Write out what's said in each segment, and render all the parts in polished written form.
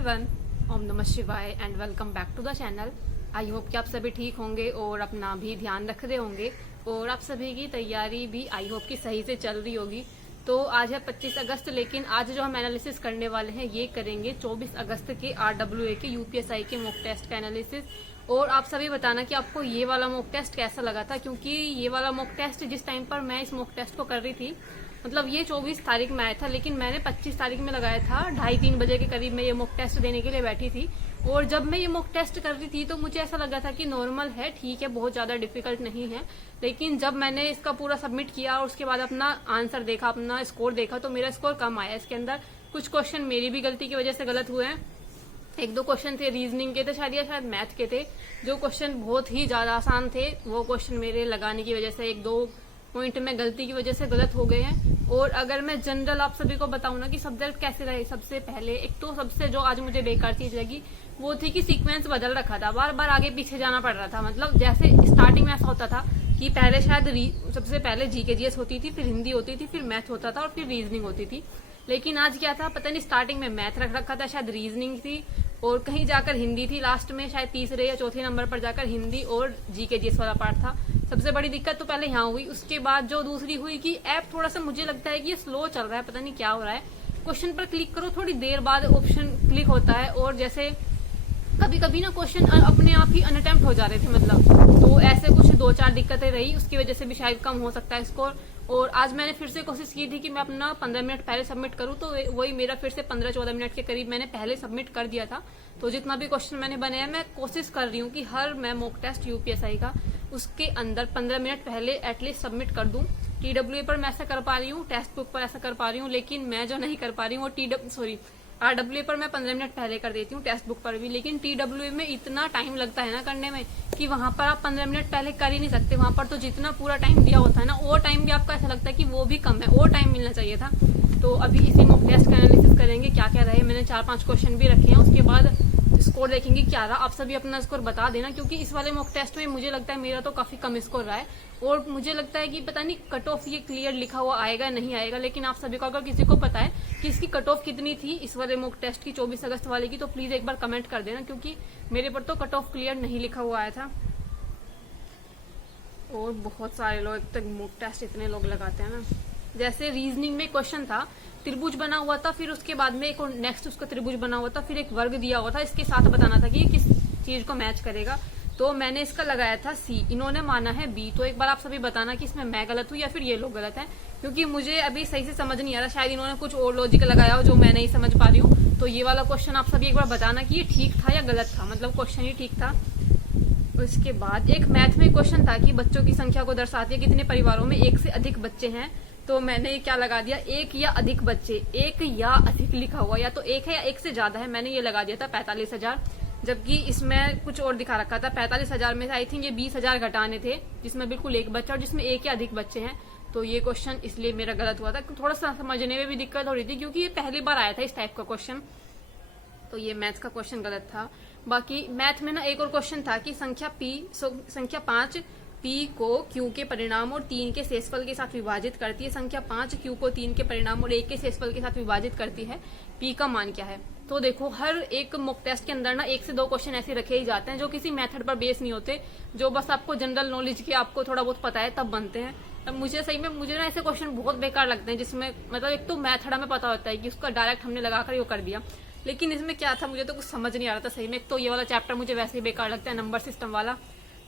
Everyone, ओम नमः शिवाय and welcome back to the channel. I hope कि आप सभी ठीक होंगे और अपना भी ध्यान रख रहे होंगे और आप सभी की तैयारी भी आई होप कि सही से चल रही होगी। तो आज है 25 अगस्त, लेकिन आज जो हम एनालिसिस करने वाले हैं ये करेंगे 24 अगस्त के RWA के यूपीएसआई के मॉक टेस्ट का एनालिसिस। और आप सभी बताना कि आपको ये वाला मॉक टेस्ट कैसा लगा था, क्योंकि ये वाला मॉक टेस्ट जिस टाइम पर मैं इस मॉक टेस्ट को कर रही थी, मतलब ये 24 तारीख में आया था, लेकिन मैंने 25 तारीख में लगाया था। 2:30-3 बजे के करीब मैं ये मॉक टेस्ट देने के लिए बैठी थी। और जब मैं ये मॉक टेस्ट कर रही थी तो मुझे ऐसा लगा था कि नॉर्मल है, ठीक है, बहुत ज्यादा डिफिकल्ट नहीं है। लेकिन जब मैंने इसका पूरा सबमिट किया और उसके बाद अपना आंसर देखा, अपना स्कोर देखा, तो मेरा स्कोर कम आया। इसके अंदर कुछ क्वेश्चन मेरी भी गलती की वजह से गलत हुए हैं। 1-2 क्वेश्चन थे रीजनिंग के थे शायद मैथ के थे। जो क्वेश्चन बहुत ही ज्यादा आसान थे वो क्वेश्चन मेरे लगाने की वजह से 1-2 पॉइंट में गलती की वजह से गलत हो गए हैं। और अगर मैं जनरल आप सभी को बताऊं ना कि सब्जेक्ट कैसे रहे, सबसे पहले एक तो सबसे जो आज मुझे बेकार चीज लगी वो थी कि सीक्वेंस बदल रखा था, बार बार आगे पीछे जाना पड़ रहा था। मतलब जैसे स्टार्टिंग में ऐसा होता था कि पहले शायद सबसे पहले जीके जीएस होती थी, फिर हिंदी होती थी, फिर मैथ होता था और फिर रीजनिंग होती थी। लेकिन आज क्या था पता नहीं, स्टार्टिंग में मैथ रख रखा था, शायद रीजनिंग थी और कहीं जाकर हिंदी थी, लास्ट में शायद तीसरे या चौथे नंबर पर जाकर हिंदी और जीके जीएस वाला पार्ट था। सबसे बड़ी दिक्कत तो पहले यहाँ हुई। उसके बाद जो दूसरी हुई कि ऐप थोड़ा सा मुझे लगता है कि ये स्लो चल रहा है, पता नहीं क्या हो रहा है। क्वेश्चन पर क्लिक करो, थोड़ी देर बाद ऑप्शन क्लिक होता है और जैसे कभी कभी ना क्वेश्चन अपने आप ही अनअटेम्प्ट हो जा रहे थे, मतलब तो ऐसे कुछ 2-4 दिक्कतें रही, उसकी वजह से भी शायद कम हो सकता है स्कोर। और आज मैंने फिर से कोशिश की थी कि मैं अपना 15 मिनट पहले सबमिट करूं, तो वही मेरा फिर से 15-14 मिनट के करीब मैंने पहले सबमिट कर दिया था। तो जितना भी क्वेश्चन मैंने बनाया, मैं कोशिश कर रही हूँ कि हर मैं मॉक टेस्ट यूपीएसआई का उसके अंदर 15 मिनट पहले एटलीस्ट सबमिट कर दूं। TWA पर मैं ऐसा कर पा रही हूँ, टेक्स्ट बुक पर ऐसा कर पा रही हूँ, लेकिन मैं जो नहीं कर पा रही हूँ वो RWA पर मैं 15 मिनट पहले कर देती हूँ, टेक्स्ट बुक पर भी। लेकिन TWA में इतना टाइम लगता है ना करने में कि वहां पर आप 15 मिनट पहले कर ही नहीं सकते। वहां पर तो जितना पूरा टाइम दिया होता है ना, वो टाइम भी आपको ऐसा लगता है कि वो भी कम है, और टाइम मिलना चाहिए था। तो अभी इसी मॉक टेस्ट का एनालिसिस करेंगे क्या क्या रहे। मैंने 4-5 क्वेश्चन भी रखे हैं, उसके बाद स्कोर देखेंगे क्या रहा। आप सभी अपना स्कोर बता देना, क्योंकि इस वाले मॉक टेस्ट में मुझे लगता है मेरा तो काफी कम स्कोर रहा है और मुझे लगता है कि पता नहीं कट ऑफ ये क्लियर लिखा हुआ आएगा नहीं आएगा। लेकिन आप सभी को अगर किसी को पता है कि इसकी कट ऑफ कितनी थी इस वाले मॉक टेस्ट की 24 अगस्त वाले की, तो प्लीज एक बार कमेंट कर देना, क्योंकि मेरे पर तो कट ऑफ क्लियर नहीं लिखा हुआ आया था। और बहुत सारे लोग, एक तक मॉक टेस्ट इतने लोग लगाते हैं ना। जैसे रीजनिंग में क्वेश्चन था, त्रिभुज बना हुआ था, फिर उसके बाद में एक और नेक्स्ट उसका त्रिभुज बना हुआ था, फिर एक वर्ग दिया हुआ था, इसके साथ बताना था कि ये किस चीज को मैच करेगा। तो मैंने इसका लगाया था C, इन्होंने माना है B। तो एक बार आप सभी बताना कि इसमें मैं गलत हूँ या फिर ये लोग गलत हैं, क्योंकि मुझे अभी सही से समझ नहीं आ रहा। शायद इन्होंने कुछ और लॉजिक लगाया हो जो मैं नहीं समझ पा रही हूँ। तो ये वाला क्वेश्चन आप सभी एक बार बताना कि ये ठीक था या गलत था, मतलब क्वेश्चन ही ठीक था। उसके बाद एक मैथ में क्वेश्चन था कि बच्चों की संख्या को दर्शाती है कितने परिवारों में 1 से अधिक बच्चे हैं। तो मैंने क्या लगा दिया, 1 या अधिक बच्चे, 1 या अधिक लिखा हुआ, या तो 1 है या 1 से ज्यादा है। मैंने ये लगा दिया था 45,000, जबकि इसमें कुछ और दिखा रखा था। 45,000 में से आई थिंक ये 20,000 घटाने थे, जिसमें बिल्कुल 1 बच्चा और जिसमें 1 या अधिक बच्चे हैं। तो ये क्वेश्चन इसलिए मेरा गलत हुआ था, थोड़ा सा समझने में भी दिक्कत हो रही थी, क्योंकि ये पहली बार आया था इस टाइप का क्वेश्चन। तो ये मैथ्स का क्वेश्चन गलत था। बाकी मैथ में ना एक और क्वेश्चन था कि संख्या 5 P को Q के परिणाम और 3 के शेषफल के साथ विभाजित करती है। संख्या 5 Q को 3 के परिणाम और 1 के शेषफल के साथ विभाजित करती है, P का मान क्या है। तो देखो, हर एक मॉक टेस्ट के अंदर ना 1 से 2 क्वेश्चन ऐसे रखे ही जाते हैं जो किसी मेथड पर बेस नहीं होते, जो बस आपको जनरल नॉलेज के आपको थोड़ा बहुत पता है तब बनते हैं। अब मुझे सही में ना ऐसे क्वेश्चन बहुत बेकार लगते हैं, जिसमें मतलब एक तो मेथड हमें पता होता है कि उसका डायरेक्ट हमने लगाकर वो कर दिया, लेकिन इसमें क्या था मुझे तो कुछ समझ नहीं आ रहा था सही में। एक तो ये वाला चैप्टर मुझे वैसे ही बेकार लगता है, नंबर सिस्टम वाला।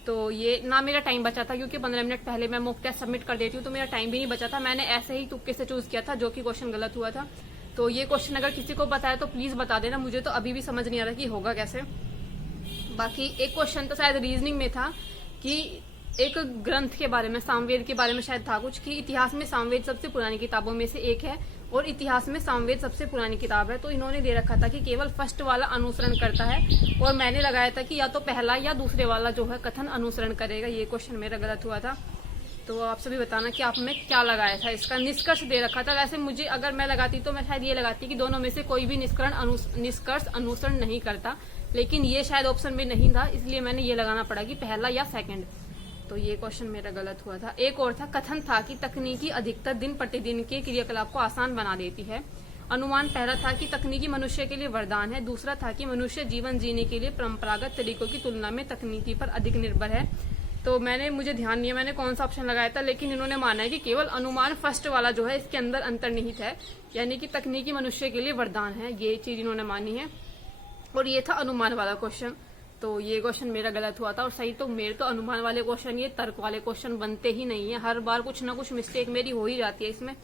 तो ये ना मेरा टाइम बचा था, क्योंकि 15 मिनट पहले मैं मॉक टेस्ट सबमिट कर देती हूँ, तो मेरा टाइम भी नहीं बचा था। मैंने ऐसे ही तुक्के से चूज किया था, जो कि क्वेश्चन गलत हुआ था। तो ये क्वेश्चन अगर किसी को पता है तो प्लीज बता देना, मुझे तो अभी भी समझ नहीं आ रहा कि होगा कैसे। बाकी एक क्वेश्चन तो शायद रीजनिंग में था कि एक ग्रंथ के बारे में, सामवेद के बारे में शायद था कुछ, कि इतिहास में सामवेद सबसे पुरानी किताबों में से एक है और इतिहास में सामवेद सबसे पुरानी किताब है। तो इन्होंने दे रखा था कि केवल फर्स्ट वाला अनुसरण करता है, और मैंने लगाया था कि या तो पहला या दूसरे वाला जो है कथन अनुसरण करेगा। ये क्वेश्चन मेरा गलत हुआ था। तो आप सभी बताना कि आप में क्या लगाया था। इसका निष्कर्ष दे रखा था। वैसे मुझे अगर मैं लगाती तो मैं शायद ये लगाती कि दोनों में से कोई भी निष्कर्ष अनुसरण नहीं करता, लेकिन ये शायद ऑप्शन में नहीं था, इसलिए मैंने ये लगाना पड़ा कि पहला या सेकंड। तो ये क्वेश्चन मेरा गलत हुआ था। एक और था, कथन था कि तकनीकी अधिकतर दिन प्रतिदिन के क्रियाकलाप को आसान बना देती है। अनुमान पहला था कि तकनीकी मनुष्य के लिए वरदान है, दूसरा था कि मनुष्य जीवन जीने के लिए परंपरागत तरीकों की तुलना में तकनीकी पर अधिक निर्भर है। तो मुझे ध्यान नहीं है मैंने कौन सा ऑप्शन लगाया था, लेकिन इन्होंने माना है कि केवल अनुमान फर्स्ट वाला जो है इसके अंदर अंतर्निहित है, यानी कि तकनीकी मनुष्य के लिए वरदान है, ये चीज इन्होंने मानी है। और ये था अनुमान वाला क्वेश्चन, तो ये क्वेश्चन मेरा गलत हुआ था। और सही तो मेरे तो अनुमान वाले क्वेश्चन, ये तर्क वाले क्वेश्चन बनते ही नहीं है, हर बार कुछ ना कुछ मिस्टेक मेरी हो ही जाती है इसमें,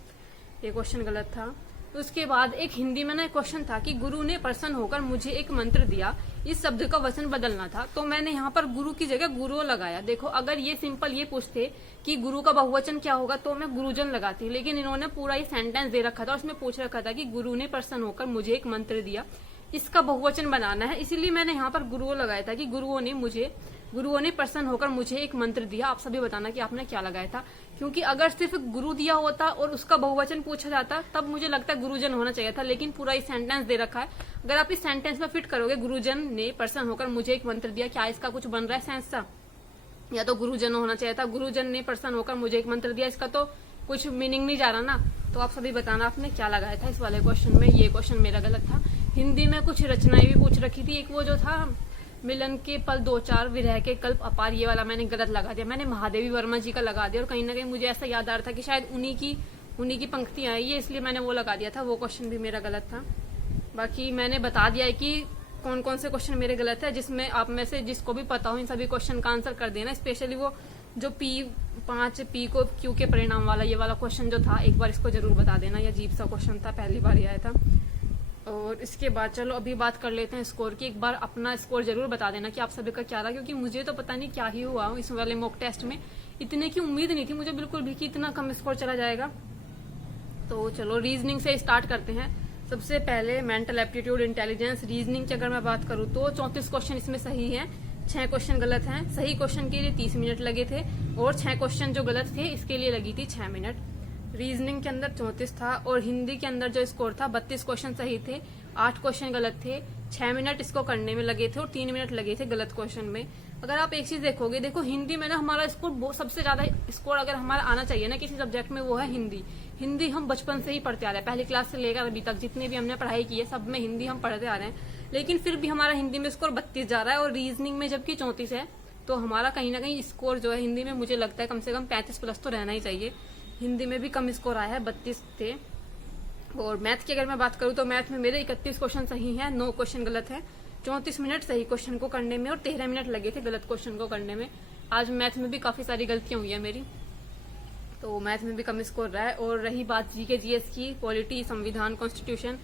ये क्वेश्चन गलत था। उसके बाद एक हिंदी में ना क्वेश्चन था कि गुरु ने प्रसन्न होकर मुझे एक मंत्र दिया, इस शब्द का वचन बदलना था। तो मैंने यहाँ पर गुरु की जगह गुरु लगाया। देखो अगर ये सिंपल ये पूछते कि गुरु का बहुवचन क्या होगा तो मैं गुरुजन लगाती, लेकिन इन्होंने पूरा ही सेंटेंस दे रखा था, उसमें पूछ रखा था कि गुरु ने प्रसन्न होकर मुझे एक मंत्र दिया, इसका बहुवचन बनाना है, इसीलिए मैंने यहाँ पर गुरुओं लगाया था कि गुरुओं ने प्रसन्न होकर मुझे एक मंत्र दिया। आप सभी बताना कि आपने क्या लगाया था, क्योंकि अगर सिर्फ गुरु दिया होता और उसका बहुवचन पूछा जाता तब मुझे लगता है गुरुजन होना चाहिए था, लेकिन पूरा ही सेंटेंस दे रखा है। अगर आप इस सेंटेंस में फिट करोगे गुरुजन ने प्रसन्न होकर मुझे एक मंत्र दिया, क्या इसका कुछ बन रहा है सेंस सा, या तो गुरुजन होना चाहिए था, गुरुजन ने प्रसन्न होकर मुझे एक मंत्र दिया, इसका तो कुछ मीनिंग नहीं जा रहा ना। तो आप सभी बताना आपने क्या लगाया था इस वाले क्वेश्चन में, ये क्वेश्चन मेरा गलत था। हिंदी में कुछ रचनाएं भी पूछ रखी थी, एक वो जो था मिलन के पल दो चार विरह के कल्प अपार, ये वाला मैंने गलत लगा दिया, मैंने महादेवी वर्मा जी का लगा दिया, और कहीं ना कहीं मुझे ऐसा याद आ रहा था कि शायद उन्हीं की पंक्तियां आई है, इसलिए मैंने वो लगा दिया था, वो क्वेश्चन भी मेरा गलत था। बाकी मैंने बता दिया है कि कौन कौन से क्वेश्चन मेरे गलत है, जिसमें आप में से जिसको भी पता हो इन सभी क्वेश्चन का आंसर कर देना, स्पेशली वो जो P5 P को Q के परिणाम वाला ये वाला क्वेश्चन जो था, एक बार इसको जरूर बता देना, ये अजीब सा क्वेश्चन था, पहली बार ही आया था। और इसके बाद चलो अभी बात कर लेते हैं स्कोर की। एक बार अपना स्कोर जरूर बता देना कि आप सभी का क्या रहा, क्योंकि मुझे तो पता नहीं क्या ही हुआ इस वाले मॉक टेस्ट में, इतने की उम्मीद नहीं थी मुझे बिल्कुल भी कि इतना कम स्कोर चला जाएगा। तो चलो रीजनिंग से स्टार्ट करते हैं। सबसे पहले मेंटल एप्टीट्यूड इंटेलिजेंस रीजनिंग की अगर मैं बात करूँ तो 34 क्वेश्चन इसमें सही है, 6 क्वेश्चन गलत हैं। सही क्वेश्चन के लिए 30 मिनट लगे थे और 6 क्वेश्चन जो गलत थे इसके लिए लगी थी 6 मिनट। रीजनिंग के अंदर 34 था और हिंदी के अंदर जो स्कोर था 32 क्वेश्चन सही थे, 8 क्वेश्चन गलत थे, 6 मिनट इसको करने में लगे थे और 3 मिनट लगे थे गलत क्वेश्चन में। अगर आप एक चीज देखोगे, देखो हिंदी में ना हमारा स्कोर सबसे ज्यादा स्कोर अगर हमारा आना चाहिए ना किसी सब्जेक्ट में वो है हिंदी। हिंदी हम बचपन से ही पढ़ते आ रहे हैं, पहली क्लास से लेकर अभी तक जितने भी हमने पढ़ाई की है सब में हिंदी हम पढ़ते आ रहे हैं, लेकिन फिर भी हमारा हिंदी में स्कोर 32 जा रहा है और रीजनिंग में जबकि 34 है। तो हमारा कहीं ना कहीं स्कोर जो है हिंदी में मुझे लगता है कम से कम 35 प्लस तो रहना ही चाहिए। हिंदी में भी कम स्कोर आया है, 32 थे। और मैथ की अगर मैं बात करूं तो मैथ में मेरे 31 क्वेश्चन सही हैं, 9 क्वेश्चन गलत है। 34 मिनट सही क्वेश्चन को करने में और 13 मिनट लगे थे गलत क्वेश्चन को करने में। आज मैथ में भी काफी सारी गलतियां हुई है मेरी, तो मैथ में भी कम स्कोर रहा है। और रही बात जीके जीएस की, पॉलिटी, संविधान, कॉन्स्टिट्यूशन,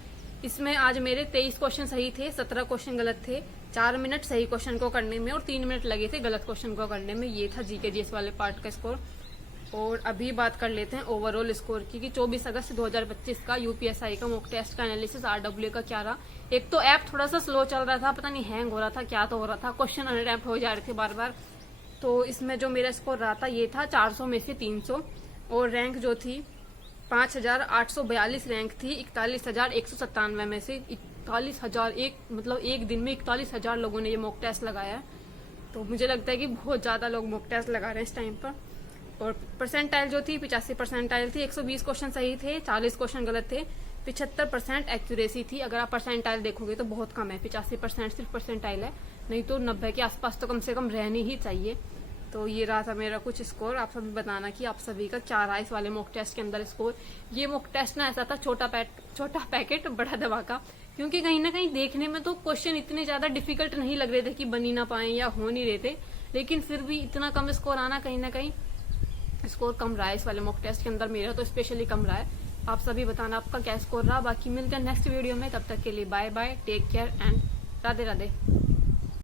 इसमें आज मेरे 23 क्वेश्चन सही थे, 17 क्वेश्चन गलत थे, 4 मिनट सही क्वेश्चन को करने में और 3 मिनट लगे थे गलत क्वेश्चन को करने में। ये था जीके जीएस वाले पार्ट का स्कोर। और अभी बात कर लेते हैं ओवरऑल स्कोर की कि 24 अगस्त 2025 का यूपीएसआई का मॉक टेस्ट का एनालिसिस आरडब्ल्यू का क्या रहा। एक तो ऐप थोड़ा सा स्लो चल रहा था, पता नहीं हैंग हो रहा था क्या तो हो रहा था, क्वेश्चन अनअटेम्प्ट हो जा रहे थे बार बार। तो इसमें जो मेरा स्कोर रहा था ये था 400 में से 300 और रैंक जो थी 5842 रैंक थी 41,197 में से। 41,000 मतलब एक दिन में 41,000 लोगों ने ये मॉक टेस्ट लगाया। तो मुझे लगता है कि बहुत ज्यादा लोग मॉक टेस्ट लगा रहे हैं इस टाइम पर। और परसेंटाइल जो थी 85 परसेंटाइल थी, 120 क्वेश्चन सही थे, 40 क्वेश्चन गलत थे, 75% एक्यूरेसी थी। अगर आप परसेंटाइल देखोगे तो बहुत कम है, 85% सिर्फ परसेंटाइल है, नहीं तो 90 के आसपास तो कम से कम रहनी ही चाहिए। तो ये रहा था मेरा कुछ स्कोर। आप सभी बताना कि आप सभी का क्या रहा इस वाले मॉक टेस्ट के अंदर स्कोर। ये मॉक टेस्ट ना ऐसा था छोटा पैकेट बड़ा धमाका, क्योंकि कहीं ना कहीं देखने में तो क्वेश्चन इतने ज्यादा डिफिकल्ट नहीं लग रहे थे कि बन ही ना पाए या हो नहीं रहे थे, लेकिन फिर भी इतना कम स्कोर आना, कहीं ना कहीं स्कोर कम रहा है इस वाले मॉक टेस्ट के अंदर, मेरा तो स्पेशली कम रहा है। आप सभी बताना आपका क्या स्कोर रहा। बाकी मिलते हैं नेक्स्ट वीडियो में, तब तक के लिए bye bye, take care and Radhe Radhe.